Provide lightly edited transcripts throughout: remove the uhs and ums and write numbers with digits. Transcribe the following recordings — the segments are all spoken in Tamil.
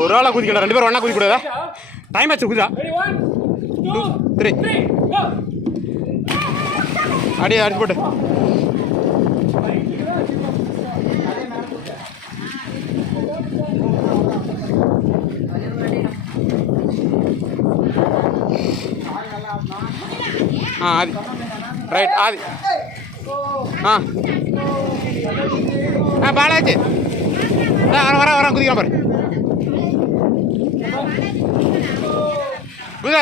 ஒரு ஆளா குதிக்கணும், 2 பேரும் ஒண்ணா குதிக்க கூடாதா? டைம் ஆச்சு, குதிடா. 2 3 அடி அடிச்சு போட்டு. ஆதி ரைட், ஆதி பாலாச்சு வர குதிக்கலாம் பாரு. குதிர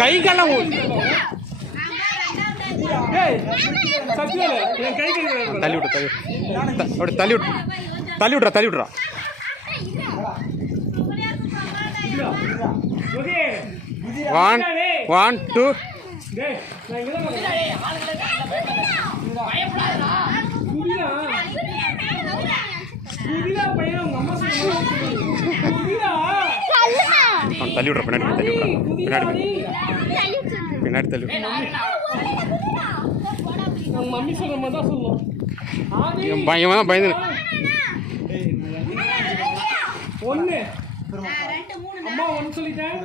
கை காலம் தள்ளி விட்றா. 1 2 தள்ளி விட்ற. பின்னாடி தள்ளி பயமா பயந்து. 1 அம்மா 1 சொல்லிட்டேன்,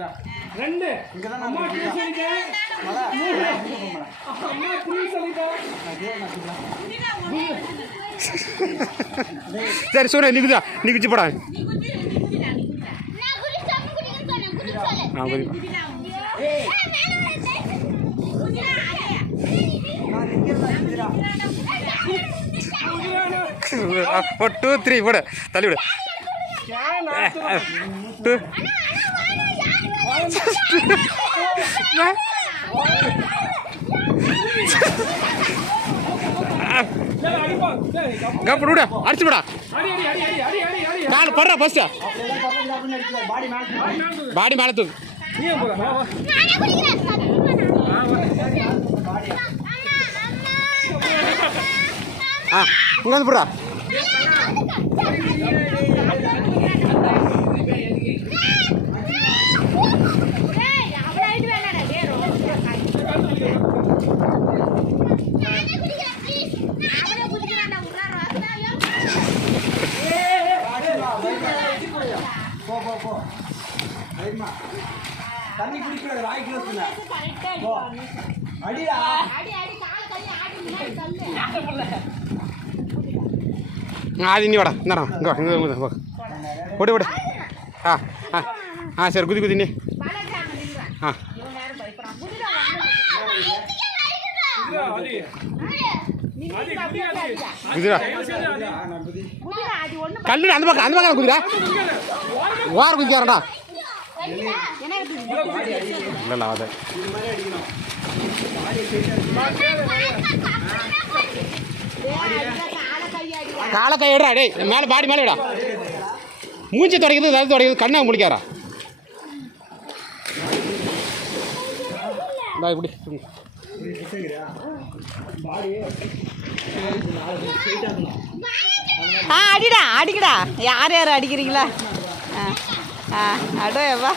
2 அம்மா 2 சொல்லிட்டேன், 3 அம்மா 3 சொல்லிட்டேன். சரி சூரிய நீ குச்சி போடா. ஒரு 2 3 போட தள்ளி விடு. அடிச்சு விடா. கால் படுறா ஃபர்ஸ்ட். பாடி மேல தூக்கு. இங்க வந்து போடா. தண்ணி குடிக்கூடாது, வாய்க்கு வச்சுல போ. அடிடா ஆதி நீ வாடா. இந்தாடா இங்கே வா, இங்கே ஓடு ஓடு. சரி குதி நீ. குதிரா கல்லு அந்த பக்கம் குதிரா. வார குதிக்காரடா. இல்ல அத காலை கை எடுறா. டேய் மேலே பாடி மேலே விடா. மூஞ்சி துடைக்கிறது, அது துடைக்கிறது, கண்ணை முடிக்காரா. இப்படி அடிடா அடிக்கடா. யார் அடிக்கிறீங்களா? அடோ எவ்வா.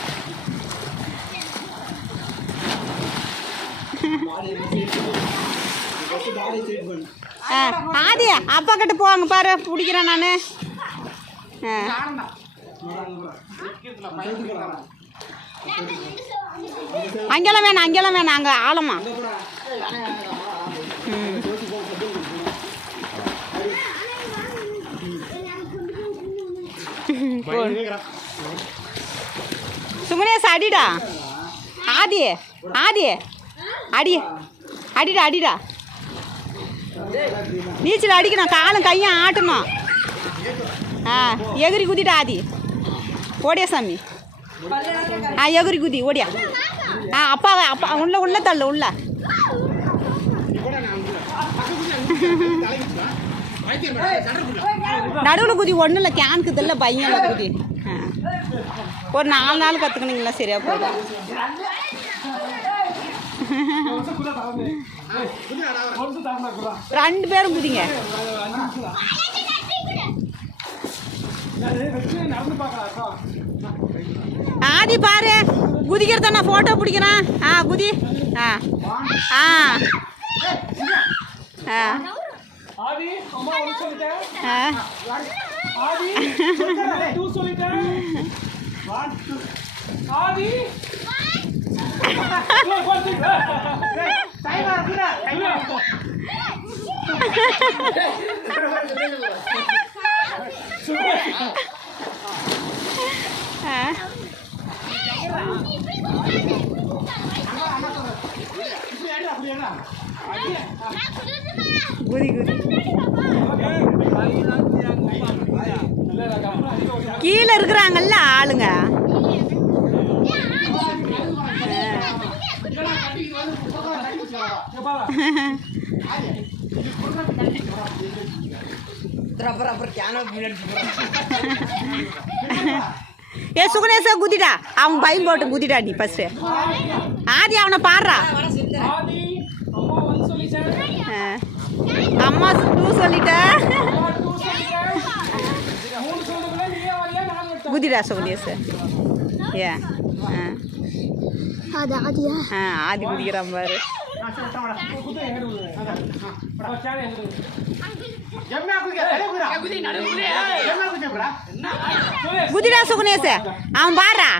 ஆதியா அப்பா கிட்ட போவாங்க பாரு, பிடிக்கிறேன் நான். அங்கெல்லாம் வேணாம் அங்கே ஆழமா. சுமனேஷ் அடிடா. ஆதியே அடிடா. நீச்சல் அடிக்கணும், காலும் கையும் ஆட்டணும். எகிரி குதிடா ஆதி. ஓடியா சாமி. எகிரி குதி ஓடியா. அப்பா உள்ள தள்ளு உள்ள. நடுவில் குதி ஒன்றும் இல்லை, கேனுக்கு தெரியல பையன் குதி. ஒரு 4 நாள் கற்றுக்கணுங்களா சரியா போதும். ரெண்டு பேரும் குதிங்க. ஆதி பாரு குதிக்கிறத நான் ஃபோட்டோ பிடிக்கிறேன். குதி. குதி குதி. கீழே இருக்கிறாங்கல்ல ஆளுங்க. ஏ சுகனேசா குதிடா. அவன் பயம் போட்டு குதிடா நீ ஃபர்ஸ்ட். ஆதி அவனை பாடுறா. அம்மா 2 சொல்லிட்டேன். குதிடா சுகனேசா. ஏ ஆதி குதிக்கிறான் பாரு. குதிடா சுகனேச. அவன் பாடுறா.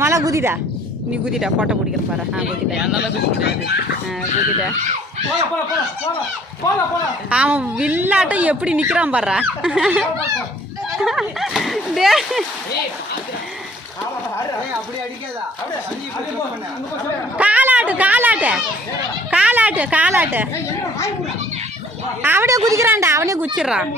மழை குதிடா. நீ குதிடா போட்டோ பிடிக்கிற பாரு. குதிடா. அவன் வில்லாட்டம் எப்படி நிக்கிறான் பாடுறா. காலாட்டு காலாட்டு காலாட்டு காலாட்டு. அவனே குதிக்கிறான்டா. அவனே குதிச்சிடுறான்.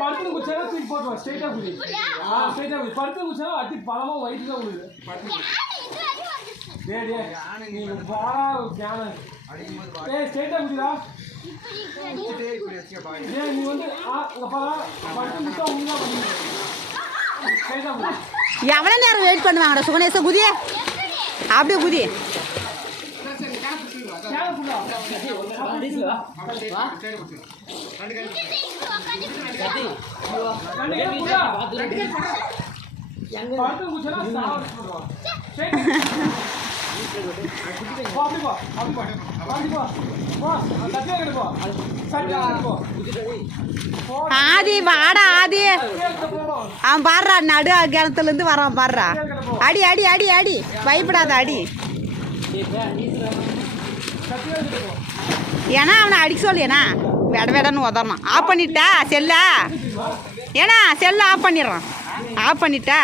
படுத்து குச்சா தூக்கி போட்டுவா. ஸ்ட்ரைட்டா குதி. ஸ்ட்ரைட்டா குதி. படுத்து குச்சா அடி பலமா வயிற்று தான் விழுது. நீ பாரா ஞானம். ஸ்ட்ரைட்டா குதிடா. நீ வந்து படுத்து குச்சா உண்மையா பண்ணி ஸ்ட்ரைட்டா குதி. எவ்வளோ நேரம் வெயிட் பண்ணுவாங்கடா சுகனேச. குதி. அப்படியே குதி. ஆதி வாடா ஆதி. அவன் பாடுறா. நடு கிணத்துல இருந்து வரான் பாடுறா. அடி அடி அடி அடி. பயப்படாத அடி. ஏன்னா அவனை அடிக்க சொல்லு. ஏன்னா வெட வெடன்னு உதறணும். ஆஃப் பண்ணிட்டா செல்ல. ஏன்னா செல்ல ஆஃப் பண்ணிடுறான். ஆஃப் பண்ணிட்டா